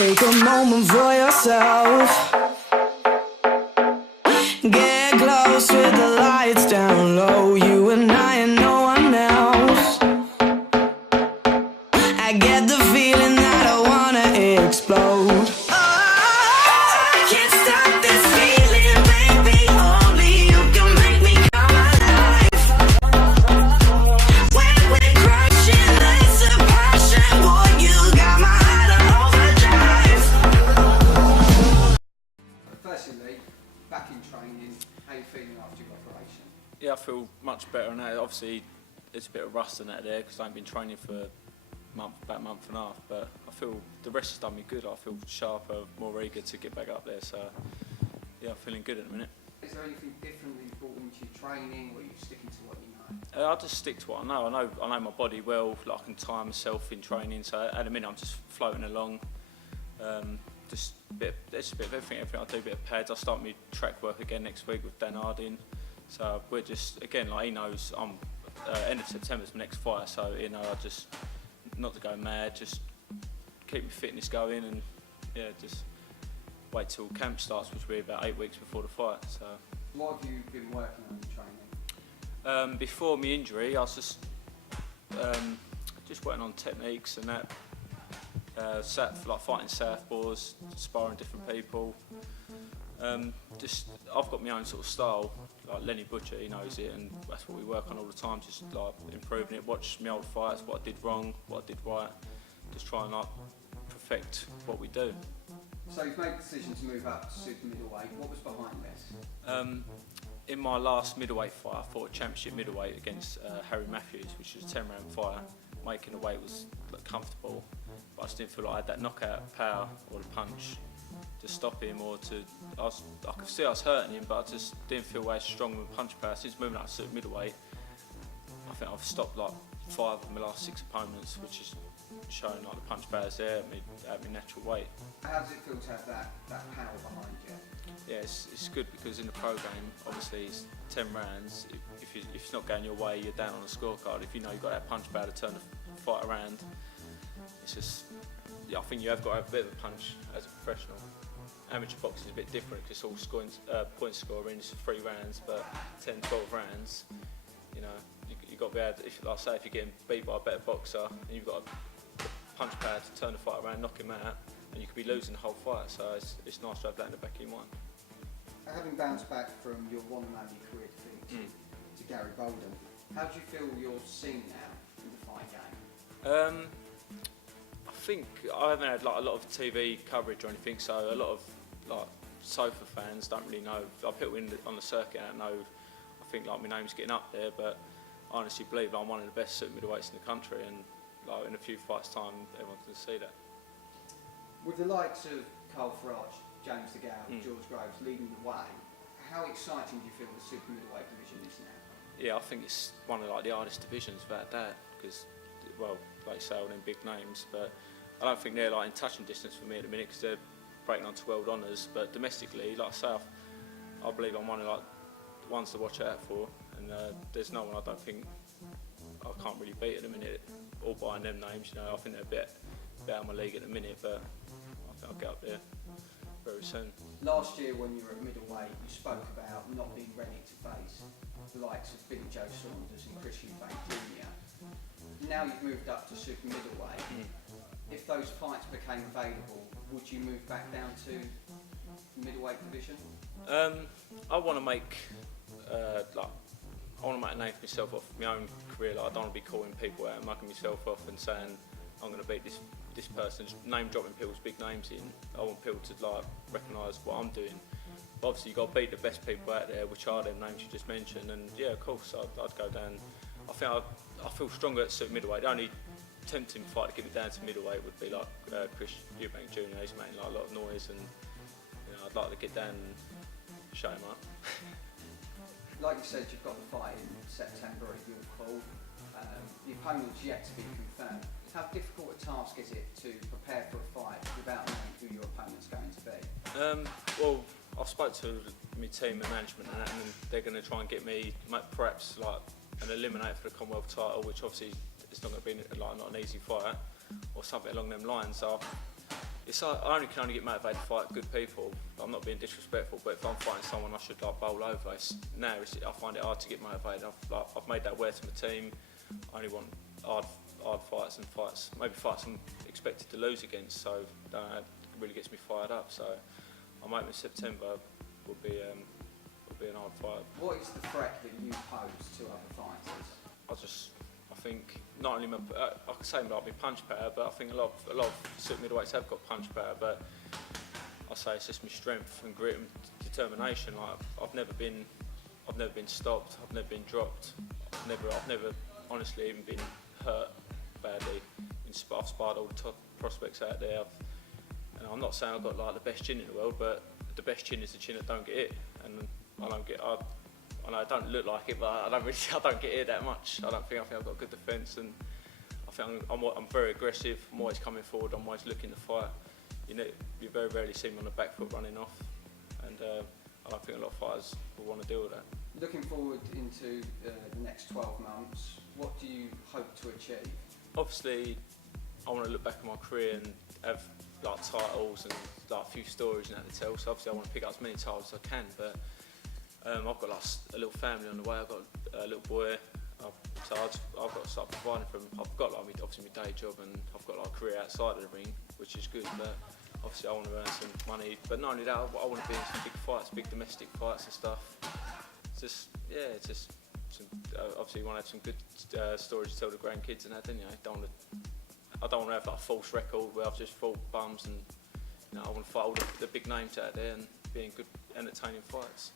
Take a moment for yourself. Get close with the lights down low. You and I and no one else. I get the feeling that I wanna explode. I can't stop this feeling, baby. Only you can make me come alive. When we're crushing, there's a passion. Boy, you got my heart on overdrive. Firstly, back in training, how are you feeling after your operation? Yeah, I feel much better now. Obviously, there's a bit of rust in that there because I haven't been training for about a month and a half, but I feel the rest has done me good. I feel sharper, more eager to get back up there, so yeah, I'm feeling good at the minute. Is there anything different that you brought into your training, or are you sticking to what you know? I just stick to what I know. I know my body well, like I can time myself in training, so at the minute I'm just floating along. Just a bit of everything I do, a bit of pads. I'll start my track work again next week with Dan Harding, so we're just, again, like he knows I'm, end of September's my next fight, so you know, I just, not to go mad, just keep my fitness going, and yeah, just wait till camp starts, which will be about 8 weeks before the fight. So What have you been working on in training? before my injury, I was just working on techniques and that. Like fighting southpaws, sparring different people. I've got my own sort of style. Like Lenny Butcher, he knows it, and that's what we work on all the time. Just like improving it. Watch my old fights, what I did wrong, what I did right. Just try and like perfect what we do. So you've made the decision to move up to super middleweight. What was behind this? In my last middleweight fight, I fought a championship middleweight against Harry Matthews, which was a 10-round fight. Making the weight was comfortable, but I just didn't feel like I had that knockout power or the punch to stop him, or to. I could see I was hurting him, but I just didn't feel as strong with punch power. Since moving up to super middleweight, I think I've stopped like 5 of my last 6 opponents, which is showing like the punch power's there at my natural weight. How does it feel to have that power behind you? Yeah, it's good because in the program, obviously it's 10 rounds. If it's not going your way, you're down on the scorecard. If you know you've got that punch power to turn the fight around, it's just, yeah, I think you have got to have a bit of a punch as a professional. Amateur boxing is a bit different because it's all scoring, point scoring, it's 3 rounds, but 10, 12 rounds, you know, you've got to be able to, if you're getting beat by a better boxer and you've got a punch power to turn the fight around, knock him out, and you could be losing the whole fight, so it's nice to have that in the back of your mind. Having bounced back from your one and only career defeat to Gary Bolden, how do you feel you're seen now in the fight game? I think I haven't had like a lot of TV coverage or anything, so a lot of like sofa fans don't really know. People on the circuit and I think like my name's getting up there, but I honestly believe I'm one of the best super middleweights in the country, and like in a few fights' time, everyone can see that. With the likes of Carl Farage, James DeGale, George Groves leading the way, how exciting do you feel the super middleweight division is now? Yeah, I think it's one of like the hardest divisions without that, because, well, like you say, all them big names, but I don't think they're like in touching distance for me at the minute because they're breaking on to world honours. But domestically, like I say, I believe I'm one of like the ones to watch out for, and there's no one I don't think I can't really beat at the minute, all buying them names. You know, I think they're a bit out of my league at the minute, but I think I'll get up there very soon. Last year when you were at middleweight, you spoke about not being ready to face the likes of Billy Joe Saunders and Chris Eubank Jr. Now you've moved up to super middleweight. If those fights became available, would you move back down to the middleweight division? I want to make a name for myself off my own career. Like, I don't want to be calling people out and mucking myself off and saying I'm going to beat this person, name dropping people's big names in. I want people to like recognise what I'm doing. But obviously you've got to beat the best people out there, which are them names you just mentioned, and yeah, of course I'd go down. I think I feel stronger at super middleweight. The only tempting fight to get it down to middleweight would be like Chris Eubank Jr. He's making like a lot of noise, and you know, I'd like to get down and show him up. Like you said, you've got the fight in September at York Hall. The opponent's yet to be confirmed. How difficult a task is it to prepare for a fight without knowing who your opponent's going to be? Well, I've spoke to my team and management and that, and they're going to try and get me perhaps like an eliminator for the Commonwealth title, which obviously it's not going to be like not an easy fight or something along them lines. So I only can only get motivated to fight good people. I'm not being disrespectful, but if I'm fighting someone I should like bowl over, I find it hard to get motivated. I've made that aware to my team. I only want hard fights and maybe fights I'm expected to lose against. So it really gets me fired up. So I'm hoping September will be an hard fight. What is the threat that you pose to other fighters? I think not only I can say like my punch power, but I think a lot of super middleweights have got punch power. But I say it's just my strength and grit and determination. Like I've never been stopped. I've never been dropped. I've never honestly even been hurt badly. I've sparred all the top prospects out there. And I'm not saying I've got like the best chin in the world, but the best chin is the chin that don't get hit. And I know I don't look like it, but I don't get hit that much. I think I've got good defence, and I think I'm very aggressive. I'm always coming forward. I'm always looking to fight. You very rarely see me on the back foot running off, and I don't think a lot of fighters will want to deal with that. Looking forward into the next 12 months, what do you hope to achieve? Obviously, I want to look back at my career and have like titles and like a few stories and that to tell. So obviously, I want to pick up as many titles as I can, but. I've got like a little family on the way. I've got a little boy, so I've got to start providing for him. I've got like obviously my day job, and I've got like a career outside of the ring, which is good. But obviously I want to earn some money. But not only that, I want to be in some big fights, big domestic fights and stuff. Obviously you want to have some good stories to tell the grandkids and that, don't you? I don't want to have like a false record where I've just fought bums, and I want to fight all the big names out there and be in good, entertaining fights.